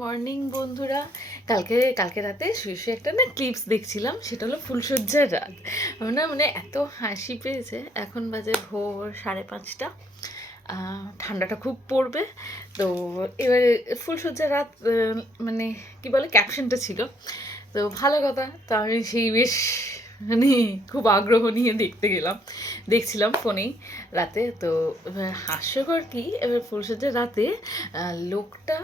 Morning, বন্ধুরা। কালকে কালকে রাতে শুয়ে শুয়ে একটা না ক্লিপস দেখছিলাম, সেটা হলো ফুলসজ্জার রাত। আমার না মানে এত হাসি পেয়েছে। এখন বাজে ভোর সাড়ে পাঁচটা। ঠান্ডাটা খুব পড়বে। তো এবারে ফুলসজ্জার রাত মানে কি বলে ক্যাপশনটা ছিল। তো ভালো কথা, তো আমি সেই বেশ মানে খুব আগ্রহ নিয়ে দেখতে গেলাম। দেখছিলাম ফোনেই রাতে, তো এবার হাস্যকর কি? এবার ফুলসজ্জার রাতে লোকটা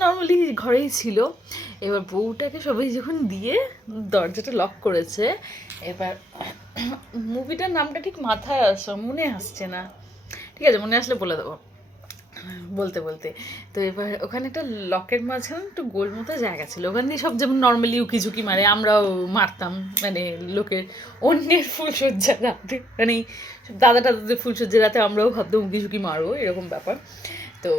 নর্মালি ঘরেই ছিল। এবার বউটাকে সবাই যখন দিয়ে দরজাটা লক করেছে, এবার মুভিটার নামটা ঠিক মাথায় আসছে মনে আসছে না। ঠিক আছে, মনে আসলে বলে দেবো। বলতে বলতে। তো এবার ওখানে একটা লকের মাঝখানে একটু গোল মতো জায়গা ছিল। ওখান দিয়ে সব যেমন নর্মালি উকি ঝুঁকি মারে, আমরাও মারতাম। মানে লোকের অন্যের ফুলসজ্জা রাতে। মানে দাদা টাদাদের ফুলসজ্জা রাতে আমরাও ভাবতাম উকি ঝুঁকি মারবো এরকম ব্যাপার। তো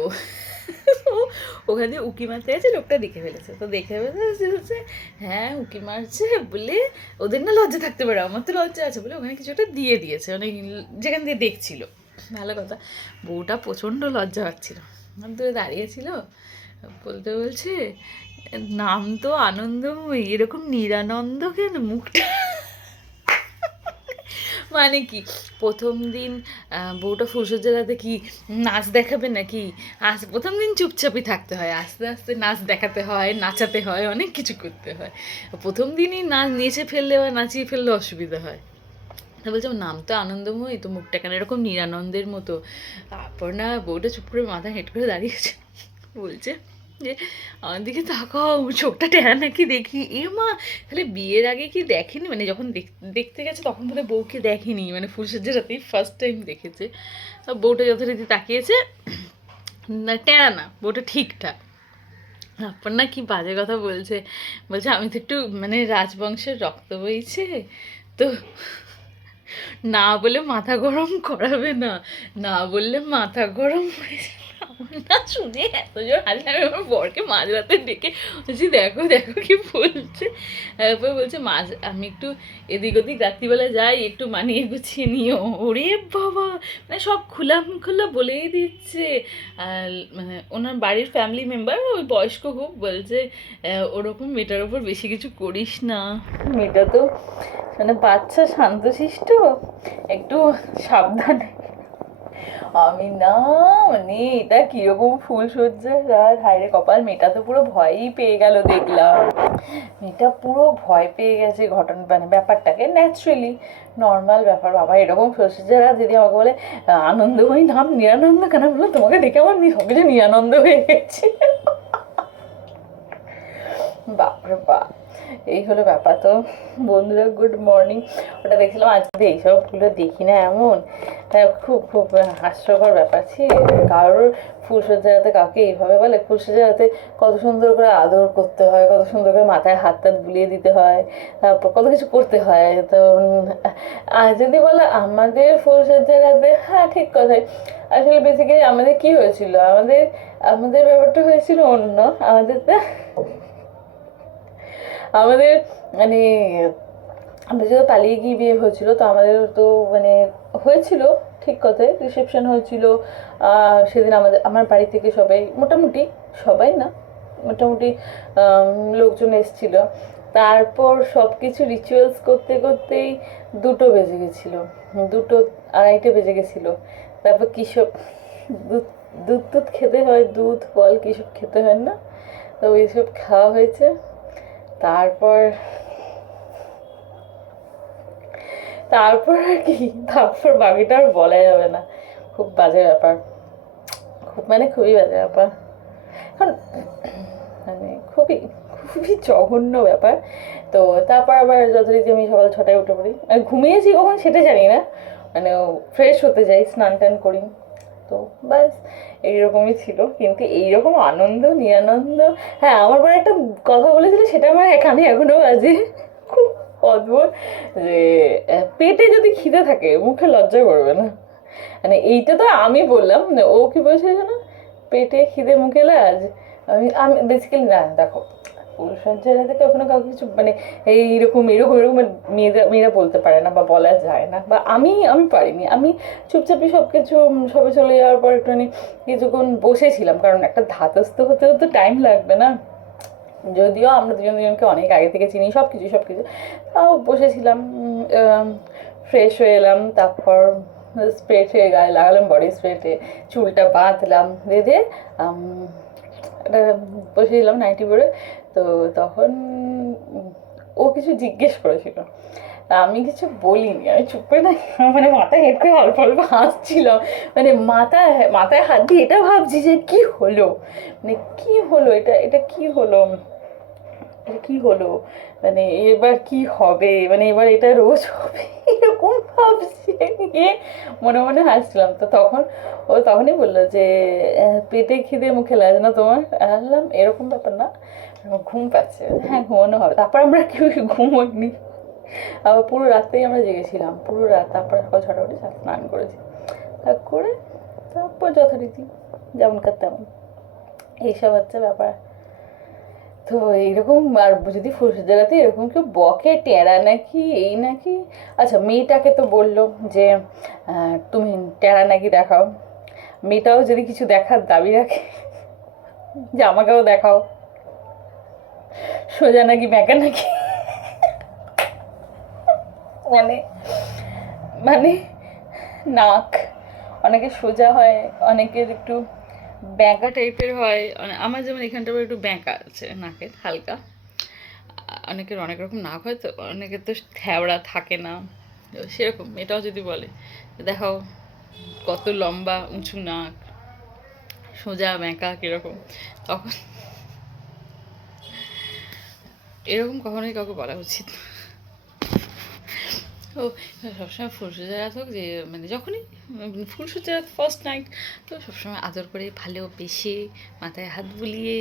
ওখানে উকি মারতে গেছে, লোকটা দেখে ফেলেছে। তো দেখে ফেলেছে হচ্ছে হ্যাঁ উকি মারছে বলে ওদের না লজ্জা থাকতে পারে, আমার তো লজ্জা আছে বলে ওখানে কিছু একটা দিয়ে দিয়েছে। মানে যেখান দিয়ে দেখছিল। ভালো কথা। বউটা প্রচণ্ড লজ্জা পাচ্ছিল। দূরে দাঁড়িয়েছিল বলতে বলছে, নাম তো আনন্দময়ী, এরকম নিরানন্দ কেন মুখটা মানে কি? প্রথম দিন বউটা ফুলসজ্জা রাতে কি নাচ দেখাবে নাকি? আস প্রথম দিন চুপচাপই থাকতে হয়। আস্তে আস্তে নাচ দেখাতে হয়, নাচাতে হয়, অনেক কিছু করতে হয়। প্রথম দিনই নাচ নেচে ফেললে বা নাচিয়ে ফেললে অসুবিধা হয়। তা বলছে, "ওর নাম তো আনন্দময়ী, তো মুখটা কেন এরকম নিরানন্দের মতো? না বউটা চুপ করে মাথা হেঁট করে দাঁড়িয়েছে বলছে যে, আমার দিকে তাকাও, চোখটা টেরা নাকি দেখি। এ মা, তাহলে বিয়ের আগে কি দেখেনি? মানে যখন দেখ- দেখতে গেছে তখন তাহলে বউকে দেখেনি মানে ফুলসজ্জা রাতেই ফার্স্ট টাইম দেখেছে। তা বউটা যথারীতি তাকিয়েছে, না টেরা না, বউটা ঠিকঠাক। না কি বাজে কথা বলছে বলছে, আমি তো একটু মানে রাজবংশের রক্ত বইছে, তো না বলে মাথা গরম করাবে না না বললে মাথা গরম হয়ে যাবে। না শুনে এত জোর হাসি আমি আমার বরকে মাঝরাতে ডেকে বলছি, দেখো দেখো কি বলছে। তারপর বলছে মাঝ আমি একটু এদিক ওদিক রাত্রিবেলা যাই, একটু মানিয়ে গুছিয়ে নিও। ওরে বাবা মানে সব খুলাম খুলা বলেই দিচ্ছে। আর মানে ওনার বাড়ির ফ্যামিলি মেম্বার ওই বয়স্ক খুব বলছে ওরকম মেয়েটার ওপর বেশি কিছু করিস না। মেয়েটা তো মানে বাচ্চা শান্তশিষ্ট, একটু সাবধানে আমি না মানে এটা কীরকম ফুল সজ্জার রাত হায়রে কপাল, মেয়েটা তো পুরো ভয়ই পেয়ে গেল দেখলাম। মেয়েটা পুরো ভয় পেয়ে গেছে ঘটনা মানে ব্যাপারটাকে ন্যাচারালি নর্মাল ব্যাপার। বাবা, এরকম সজ্জার রাত যদি আমাকে বলে, আনন্দময়ী নাম নিরানন্দ কেন? বলল তোমাকে দেখে আমার সব কিছু নিরানন্দ হয়ে গেছে। বাপরে বাপ। এই হলো ব্যাপার তো। বন্ধুরা গুড মর্নিং ওটা দেখছিলাম আজকে এইসবগুলো দেখি না এমন। খুব খুব হাস্যকর ব্যাপার ছি। কারোর ফুলসজ্জাতে কাউকে এইভাবে বলে ফুলসজ্জাতে কত সুন্দর করে আদর করতে হয়, কত সুন্দর করে মাথায় হাত টাত বুলিয়ে দিতে হয়, তারপর কত কিছু করতে হয়। তো আর যদি বলো আমাদের ফুলসজ্জাতে হ্যাঁ ঠিক কথাই। আসলে বেসিক্যালি আমাদের কি হয়েছিল? আমাদের আমাদের ব্যাপারটা হয়েছিল অন্য। আমাদের তো আমাদের মানে আমাদের যেহেতু পালিয়ে গিয়ে বিয়ে হয়েছিল, তো আমাদের তো মানে হয়েছিল ঠিক কথাই রিসেপশন হয়েছিল সেদিন আমাদের, আমার বাড়ি থেকে সবাই, মোটামুটি সবাই না, মোটামুটি লোকজন এসেছিল। তারপর সব কিছু রিচুয়ালস করতে করতেই দুটো বেজে গেছিল, দুটো আড়াইটে বেজে গেছিল। তারপর কী সব দুধ দুধ দুধ খেতে হয়, দুধ, ফল কী সব খেতে হয় না, তো ওইসব খাওয়া হয়েছে। তারপর তারপর আর কি, তারপর বাকিটা আর বলা যাবে না। খুব বাজে ব্যাপার। খুব মানে খুবই বাজে ব্যাপার। কারণ মানে খুবই খুবই জঘন্য ব্যাপার। তো তারপর আবার যথারীতি আমি সকাল ছটায় উঠে পড়ি। আর ঘুমিয়েছি কখন সেটা জানি না। মানে ফ্রেশ হতে যাই স্নান টান করি। তো ব্যাস, এইরকমই ছিল। কিন্তু এইরকম আনন্দ, নিরানন্দ হ্যাঁ আমার পরে একটা কথা বলেছিল, সেটা আমার এখানে এখনও আছে। খুব অদ্ভুত যে পেটে যদি খিদে থাকে, মুখে লজ্জা করবে না। মানে এইটা তো আমি বললাম না ও কি বলছে না পেটে খিদে মুখে লাজ। আমি আমি বেসিক্যালি না, দেখো ফুলসজ্জার থেকে কখনো কাউকে কিছু মানে এইরকম এরকম এরকম মেয়েরা মেয়েরা বলতে পারে না বা বলা যায় না। বা আমি আমি পারিনি। আমি চুপচাপই সব কিছু সবে চলে যাওয়ার পর একটুখানি কিছুক্ষণ বসেছিলাম। কারণ একটা ধাতস্থ হতেও তো টাইম লাগবে না। যদিও আমরা দুজন দুজনকে অনেক আগে থেকে চিনি সব কিছু সব কিছু তাও বসেছিলাম ফ্রেশ হয়ে এলাম। তারপর স্প্রেটে গায়ে লাগালাম বডি স্প্রেটে চুলটা বাঁধলাম, বেঁধে বসেছিলাম নাইটি পরে তো তখন ও কিছু জিজ্ঞেস করেছিল। তা আমি কিছু বলিনি, আমি চুপ করে না মানে মাথায় হেঁটে করে অল্প অল্প হাসছিলাম। মানে মাথায় মাথায় হাত দিয়ে এটা ভাবছি যে কি হলো? মানে কি হলো এটা এটা কি হলো? এটা কি হলো? মানে এবার কি হবে? মানে এবার এটা রোজ হবে? এরকম ভাবছি নিয়ে মনে মনে হাসছিলাম। তো তখন ও তখনই বলল যে পেটে খিদে, মুখে লাজ না তোমার? আনলাম এরকম ব্যাপার না। ঘুম পাচ্ছে। হ্যাঁ ঘুমানো হবে। তারপর আমরা কেউ ঘুমোইনি। আবার পুরো রাতেই আমরা জেগেছিলাম। পুরো রাত তারপর সকাল ছটা উঠে স্নান করেছি। তা করে তারপর যথারীতি যেমনকার তেমন। এইসব হচ্ছে ব্যাপার। তো এইরকম আর যদি ফুলসজ্জা রাতে এরকম কেউ বকে, টেরা নাকি, এই নাকি? আচ্ছা মেয়েটাকে তো বলল যে তুমি টেরা নাকি দেখাও। মেয়েটাও যদি কিছু দেখার দাবি রাখে যে আমাকেও দেখাও। সোজা নাকি ব্যাঁকা নাকি? মানে মানে নাক। অনেকে সোজা হয়, অনেকের একটু ব্যাঁকা টাইপের হয়। অনে- আমার যেমন এখানটা একটু ব্যাঁকা আছে, নাকের হালকা। অনেকের অনেক রকম নাক হয় তো, অনেকের তো থ্যাবড়া থাকে না। সেরকম, এটাও যদি বলে। দেখাও কত লম্বা, উঁচু নাক, সোজা, ব্যাঁকা, কীরকম। তখন এরকম কখনোই কাউকে বলা উচিত না। ও সবসময় ফুলসজ্জা রাত হোক যে মানে যখনই ফুলসজ্জা রাত ফার্স্ট নাইট তো সবসময় আদর করে ভালোবেসে মাথায় হাত বুলিয়ে,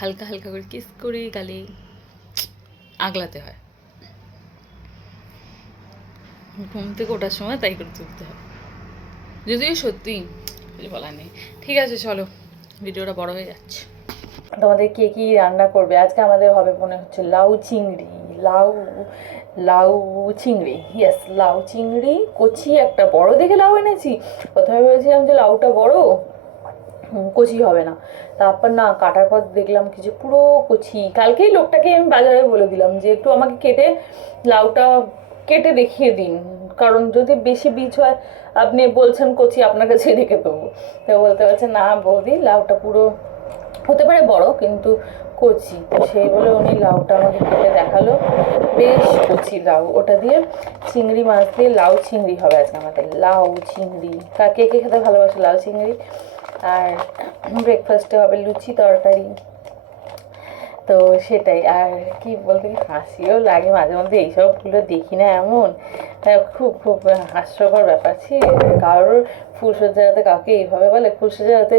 হালকা হালকা করে কিস করে গালে আগলাতে হয়। ঘুম থেকে ওঠার সময় তাই করে তুলতে হয়। যদিও সত্যি বলার নেই। ঠিক আছে, চলো, ভিডিওটা বড় হয়ে যাচ্ছে। তোমাদের কে কি রান্না করবে? আজকে আমাদের হবে মনে হচ্ছে লাউ চিংড়ি। লাউ লাউ চিংড়ি ইয়েস লাউ চিংড়ি, কচি একটা বড়, দেখে লাউ এনেছি। প্রথমে ভেবেছিলাম যে লাউটা বড় কচি হবে না। তারপর না, কাটার পর দেখলাম কিছু পুরো কচি। কালকেই লোকটাকে আমি বাজারে বলে দিলাম যে একটু আমাকে কেটে লাউটা কেটে দেখিয়ে দিন। কারণ যদি বেশি বীজ হয়, আপনি বলছেন কচি, আপনার কাছে রেখে দেবো। তো বলতে পারছে না বৌদি, লাউটা পুরো হতে পারে বড়, কিন্তু কচি। তো সেই বলে উনি লাউটা আমাকে কেটে দেখাল। বেশ কচি লাউ। ওটা দিয়ে চিংড়ি মাছ দিয়ে লাউ চিংড়ি হবে আজকে আমাদের। লাউ চিংড়ি। কা কে কে খেতে ভালোবাসে লাউ চিংড়ি? আর ব্রেকফাস্টে হবে লুচি তরকারি। তো সেটাই। আর কি বলতে কি হাসিও লাগে মাঝে মধ্যে। এইসবগুলো দেখি না এমন। আহ, খুব খুব হাস্যকর ব্যাপার। ছি কারোর ফুলসজ্জাতে কাউকে এইভাবে বলে ফুলসজ্জাতে